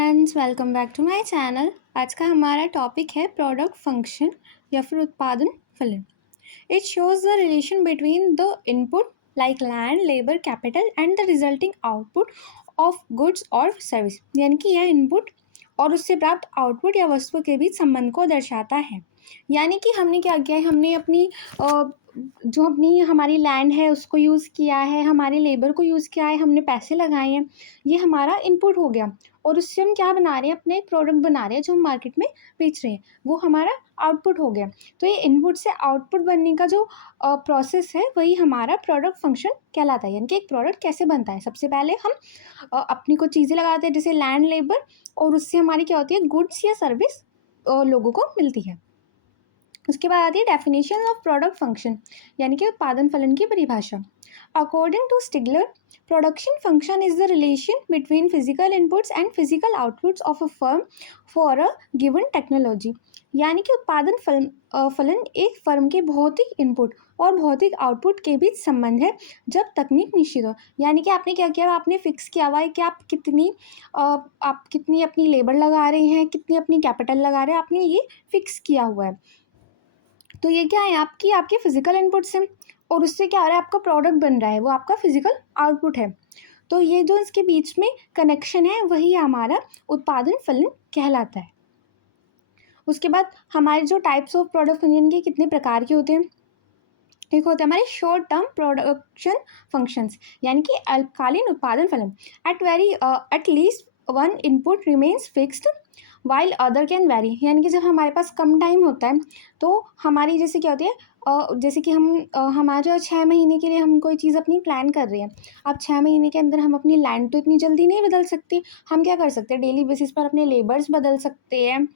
Friends, welcome back to my channel. आज का हमारा टॉपिक है प्रोडक्ट फंक्शन या फिर उत्पादन फलन। It shows the relation between the input like land, labour, capital and the resulting output of goods और सर्विस। यानी कि यह इनपुट और उससे प्राप्त आउटपुट या वस्तु के बीच संबंध को दर्शाता है। यानी कि हमने क्या किया है, हमने अपनी जो अपनी हमारी लैंड है उसको यूज़ किया है, हमारे लेबर को यूज़ किया है, हमने पैसे लगाए हैं, ये हमारा इनपुट हो गया। और उससे हम क्या बना रहे हैं, अपने एक प्रोडक्ट बना रहे हैं जो हम मार्केट में बेच रहे हैं, वो हमारा आउटपुट हो गया। तो ये इनपुट से आउटपुट बनने का जो प्रोसेस है वही हमारा प्रोडक्ट फंक्शन कहलाता है। यानी कि एक प्रोडक्ट कैसे बनता है, सबसे पहले हम अपनी कुछ चीज़ें लगाते हैं जैसे लैंड, लेबर, और उससे हमारी क्या होती है, गुड्स या सर्विस लोगों को मिलती है। उसके बाद आती है डेफिनेशन ऑफ प्रोडक्ट फंक्शन, यानी कि उत्पादन फलन की परिभाषा। According to Stigler, production function is the relation between physical inputs and physical outputs of a firm for a given technology. यानी कि उत्पादन फलन एक फर्म के भौतिक इनपुट और भौतिक आउटपुट के बीच संबंध है जब तकनीक निश्चित हो। यानी कि आपने क्या किया, आपने फिक्स किया हुआ है कि आप कितनी अपनी लेबर लगा रहे हैं, कितनी अपनी कैपिटल लगा रहे हैं, आपने ये फिक्स किया हुआ है। तो ये क्या है, आपके फिजिकल इनपुट्स हैं और उससे क्या हो रहा है, आपका प्रोडक्ट बन रहा है, वो आपका फिजिकल आउटपुट है। तो ये जो इसके बीच में कनेक्शन है वही हमारा उत्पादन फलन कहलाता है। उसके बाद हमारे जो टाइप्स ऑफ प्रोडक्ट फंक्शन के कितने प्रकार के होते हैं, एक होता है हमारे शॉर्ट टर्म प्रोडक्शन फंक्शंस, यानी कि अल्पकालीन उत्पादन फलन। At least one input remains fixed while other can very. यानी कि जब हमारे पास कम टाइम होता है तो हमारी जैसे क्या होती है, जैसे कि हमारा 6 महीने के लिए हम कोई चीज़ अपनी प्लान कर रहे हैं। अब 6 महीने के अंदर हम अपनी लैंड तो इतनी जल्दी नहीं बदल सकते। हम क्या कर सकते हैं, डेली बेसिस पर अपने लेबर्स बदल सकते हैं,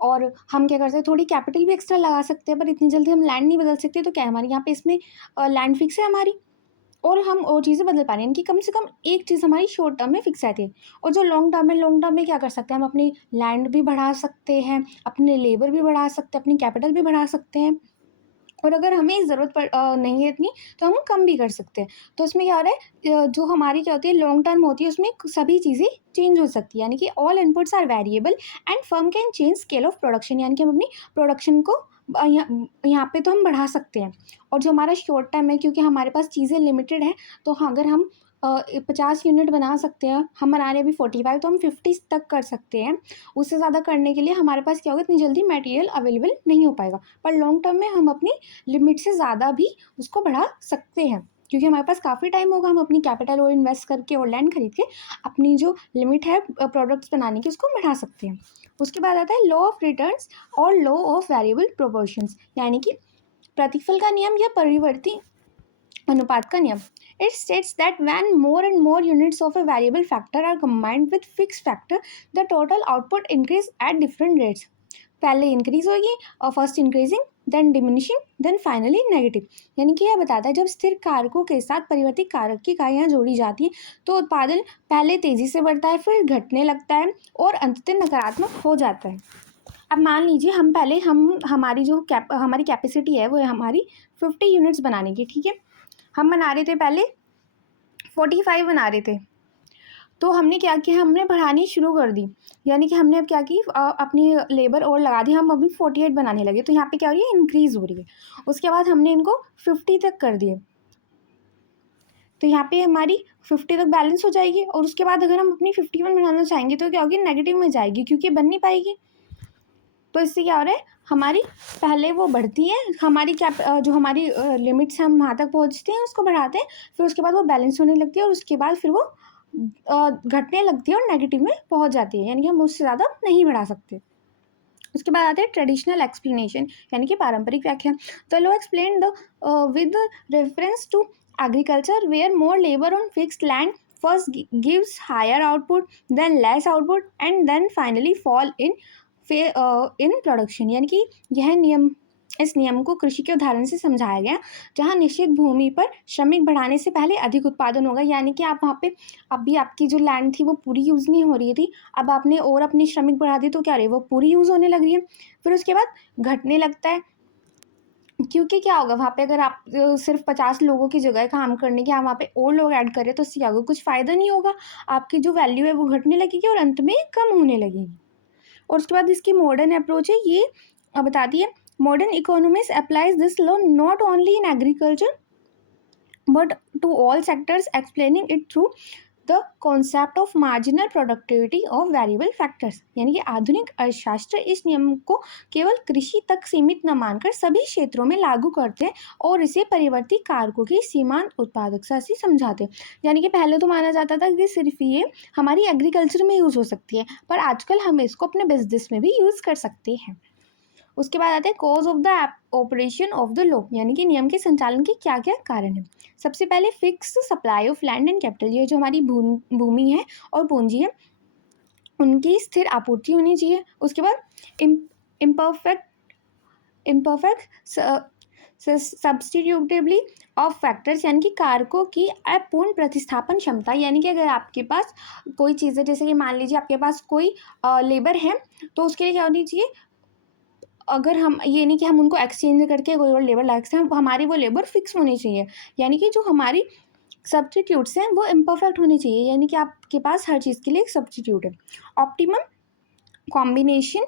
और हम क्या कर सकते हैं, थोड़ी कैपिटल भी एक्स्ट्रा लगा सकते हैं, पर इतनी जल्दी हम लैंड नहीं बदल सकते। तो क्या है, हमारे यहाँ पे इसमें लैंड फिक्स है हमारी, और हम वो चीज़ें बदल पा रहे हैं। यानी कि कम से कम एक चीज़ हमारी शॉर्ट टर्म में फिक्स रहती है। और जो लॉन्ग टर्म में क्या कर सकते हैं, हम अपनी लैंड भी बढ़ा सकते हैं, अपने लेबर भी बढ़ा सकते हैं, अपनी कैपिटल भी बढ़ा सकते हैं, और अगर हमें ज़रूरत नहीं है इतनी तो हम कम भी कर सकते हैं। तो इसमें क्या हो रहा है, जो हमारी क्या होती है लॉन्ग टर्म होती है उसमें सभी चीज़ें चेंज हो सकती है। यानी कि all inputs are variable and firm can change scale of production. यानी कि हम अपनी प्रोडक्शन को यहाँ पे तो हम बढ़ा सकते हैं। और जो हमारा शॉर्ट टर्म है, क्योंकि हमारे पास चीज़ें लिमिटेड है, तो हाँ, अगर हम 50 यूनिट बना सकते हैं, हम बना रहे हैं अभी 45, तो हम 50 तक कर सकते हैं। उससे ज़्यादा करने के लिए हमारे पास क्या होगा, इतनी जल्दी मटेरियल अवेलेबल नहीं हो पाएगा। पर लॉन्ग टर्म में हम अपनी लिमिट से ज़्यादा भी उसको बढ़ा सकते हैं, क्योंकि हमारे पास काफ़ी टाइम होगा, हम अपनी कैपिटल और इन्वेस्ट करके और लैंड खरीद के अपनी जो लिमिट है प्रोडक्ट्स बनाने की उसको बढ़ा सकते हैं। उसके बाद आता है लॉ ऑफ रिटर्न्स और लॉ ऑफ वेरिएबल प्रोपोर्शंस, यानी कि प्रतिफल का नियम या परिवर्ती अनुपात का नियम। It states that when more and more units of a variable factor are combined with fixed factor, the total output increase at different rates. पहले इंक्रीज होगी और first increasing, then diminishing, then finally negative. यानी कि यह बताता है जब स्थिर कारकों के साथ परिवर्ती कारक की इकाइयाँ जोड़ी जाती हैं तो उत्पादन पहले तेज़ी से बढ़ता है, फिर घटने लगता है और अंततः नकारात्मक हो जाता है। अब मान लीजिए हम हमारी जो हमारी कैपेसिटी है वो है हमारी 50 यूनिट्स बनाने की, ठीक है। हम बना रहे थे पहले 45 बना रहे थे, तो हमने क्या किया, हमने बढ़ानी शुरू कर दी। यानी कि हमने अब क्या की, अपनी लेबर और लगा दी, हम अभी 48 बनाने लगे। तो यहाँ पे क्या हो रही है, इंक्रीज़ हो रही है। उसके बाद हमने इनको 50 तक कर दिए, तो यहाँ पे हमारी 50 तक बैलेंस हो जाएगी। और उसके बाद अगर हम अपनी 51 बनाना चाहेंगे तो क्या होगी, नेगेटिव में जाएगी, क्योंकि बन नहीं पाएगी। तो इससे क्या हो रहा है, हमारी पहले वो बढ़ती है, हमारी जो हमारी लिमिट्स हम वहाँ तक पहुँचते हैं उसको बढ़ाते हैं, फिर उसके बाद वो बैलेंस होने लगती है, और उसके बाद फिर वो घटने लगती है और नेगेटिव में पहुँच जाती है। यानी कि हम उससे ज़्यादा नहीं बढ़ा सकते। उसके बाद आते हैं ट्रेडिशनल एक्सप्लेनेशन, यानी कि पारंपरिक व्याख्या। The law explain the with reference to agriculture where more labour on fixed land first gives higher output, then less output, and then finally fall in production. यानी कि इस नियम को कृषि के उदाहरण से समझाया गया, जहाँ निश्चित भूमि पर श्रमिक बढ़ाने से पहले अधिक उत्पादन होगा। यानी कि आप वहाँ पे अभी आपकी जो लैंड थी वो पूरी यूज़ नहीं हो रही थी, अब आपने और अपनी श्रमिक बढ़ा दी तो क्या रही, वो पूरी यूज़ होने लग रही है। फिर उसके बाद घटने लगता है, क्योंकि क्या होगा वहाँ पे, अगर आप सिर्फ 50 लोगों की जगह काम करने के आप वहाँ पे और लोग ऐड करें तो उससे क्या होगा, कुछ फ़ायदा नहीं होगा। आपकी जो वैल्यू है वो घटने लगेगी और अंत में कम होने लगेगी। और उसके बाद इसकी मॉडर्न अप्रोच है, ये बताती है modern economics applies this law not only in agriculture but to all sectors, explaining it through the concept of marginal productivity of variable factors. यानी कि आधुनिक अर्थशास्त्र इस नियम को केवल कृषि तक सीमित न मानकर सभी क्षेत्रों में लागू करते हैं और इसे परिवर्ती कारकों की सीमांत उत्पादकता से समझाते हैं। यानी कि पहले तो माना जाता था कि सिर्फ ये हमारी एग्रीकल्चर में यूज़ हो सकती है, पर आजकल हम इसको अपने बिजनेस में भी यूज़ कर सकते हैं। उसके बाद आते हैं cause of the operation of the law, यानी कि नियम के संचालन के क्या क्या कारण है। सबसे पहले fix supply of land and capital, ये जो हमारी भूमि है और पूंजी है उनकी स्थिर आपूर्ति होनी चाहिए। उसके बाद इम्परफेक्ट सब्स्टिट्यूटेबली ऑफ फैक्टर्स, यानी कि कारकों की अपूर्ण प्रतिस्थापन क्षमता। यानी कि अगर आपके पास कोई चीज़ है, जैसे कि मान लीजिए आपके पास कोई लेबर है, तो उसके लिए क्या होनी चाहिए, अगर हम ये नहीं कि हम उनको एक्सचेंज करके कोई और लेबर ला सकते हैं, हमारी वो लेबर फिक्स होनी चाहिए। यानी कि जो हमारी सब्स्टिट्यूट्स हैं वो इम्परफेक्ट होनी चाहिए, यानी कि आपके पास हर चीज़ के लिए एक सब्स्टिट्यूट है। Optimum combination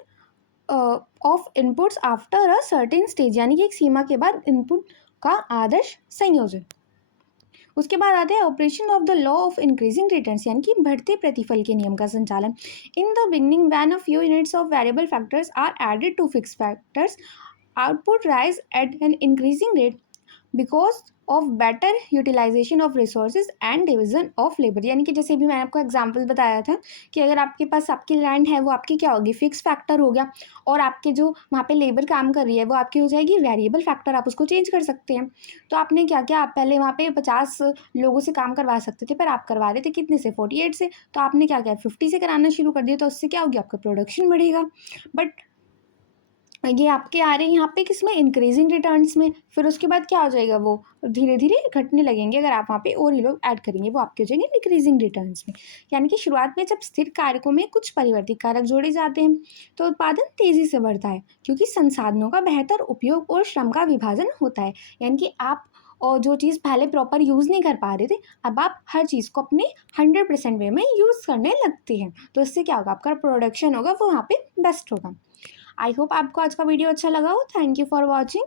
of inputs after a certain stage, यानी कि एक सीमा के बाद इनपुट का आदर्श संयोजन। उसके बाद आते हैं operation of the law of increasing returns, यानी कि बढ़ते प्रतिफल के नियम का संचालन। In the beginning when a few units of variable factors are added to fix factors, output rise at an increasing rate because of better utilisation of resources and division of labour. यानी कि जैसे भी मैंने आपको example बताया था कि अगर आपके पास आपकी लैंड है वो आपकी क्या होगी, फिक्स फैक्टर हो गया, और आपके जो वहाँ पे लेबर काम कर रही है वो आपकी हो जाएगी वेरिएबल फैक्टर, आप उसको चेंज कर सकते हैं। तो आपने क्या किया, आप पहले वहाँ पे 50 लोगों से काम करवा सकते थे, पर आप करवा रहे थे कितने से, 48 से, तो आपने क्या किया 50 से कराना शुरू कर दिया, तो उससे क्या होगी, आपका प्रोडक्शन बढ़ेगा। बट ये आपके आ रहे हैं यहाँ पे किसमें, इंक्रीजिंग रिटर्न्स में। फिर उसके बाद क्या हो जाएगा, वो धीरे धीरे घटने लगेंगे अगर आप वहाँ पे और ही लोग ऐड करेंगे, वो आपके हो जाएंगे डिक्रीजिंग रिटर्न्स में। यानी कि शुरुआत में जब स्थिर कारकों में कुछ परिवर्ती कारक जोड़े जाते हैं तो उत्पादन तेजी से बढ़ता है, क्योंकि संसाधनों का बेहतर उपयोग और श्रम का विभाजन होता है। यानी कि आप और जो चीज़ पहले प्रॉपर यूज़ नहीं कर पा रहे थे, अब आप हर चीज़ को अपने 100% वे में यूज़ करने लगते हैं, तो इससे क्या होगा, आपका प्रोडक्शन होगा वो वहाँ पे बेस्ट होगा। आई होप आपको आज का वीडियो अच्छा लगा हो। Thank you for watching.